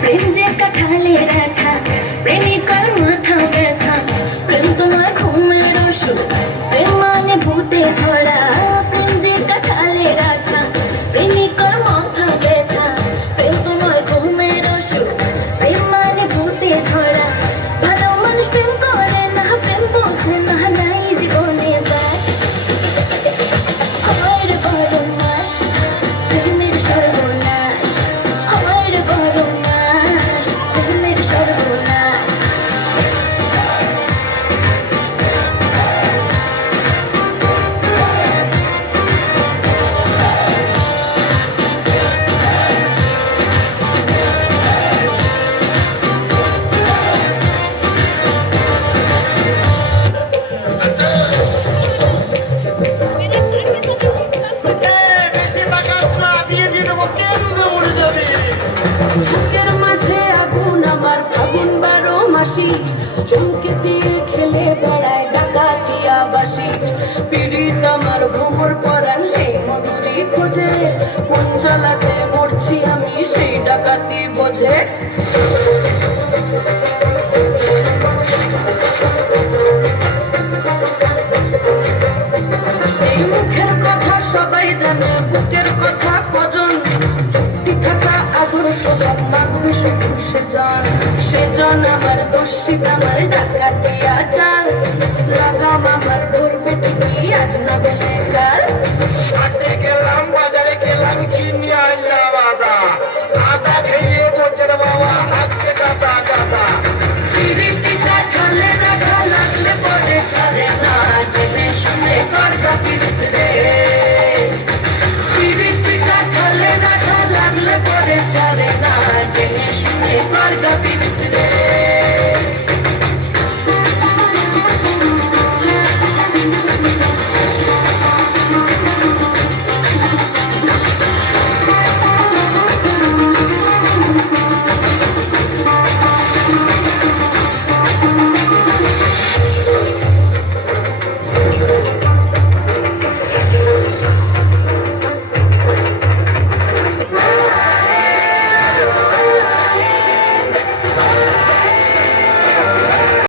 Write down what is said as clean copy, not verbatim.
প্রেম যে কাঠালে রাখা, প্রেমিকার মাথা ব্যথা, প্রেম তো নয় ঘুমের ওষুধ, প্রেম মানে ভূতে ধরা। প্রেম যে কাঠালে রাখা, প্রেমিকার মাথা ব্যথা, প্রেম তো নয় ঘুমের ওষুধ, প্রেম মানে ভূতে ধরা। ভালো মানুষ প্রেম করে না, প্রেম বোঝে না, নাই জীবনে বাস। হয় রে বড় প্রেমের সর্বনাশ, হয় রে বড় প্রেমের সর্বনাশ। বেশি তাকাস না, বিয়ে দিয়ে দেবো, কেন্দ্রে মরে যাবে। বুকের মাঝে আগুন আমার ফাগুন 12 মাসি, চমকে দিয়ে খেলে বেড়ায় ডাকাতিয়া বাসি। পীড়িত আমার ভ্রমর পরাণ সেই মধুরি খোঁজে, কোন জ্বালাতে মরছি আমি সেই ডাকাতি বোঝে। এই মুখের কথা সবাই জানে, বুকের কথা কজন, চুপটি থাকা আদর্শ হাত মাগবে শুধু সেজন আমার দোষিত, আমার ডাকাতিয়া চাল, লাগাম আমার ধরবে ঠিকই আজ না বেলে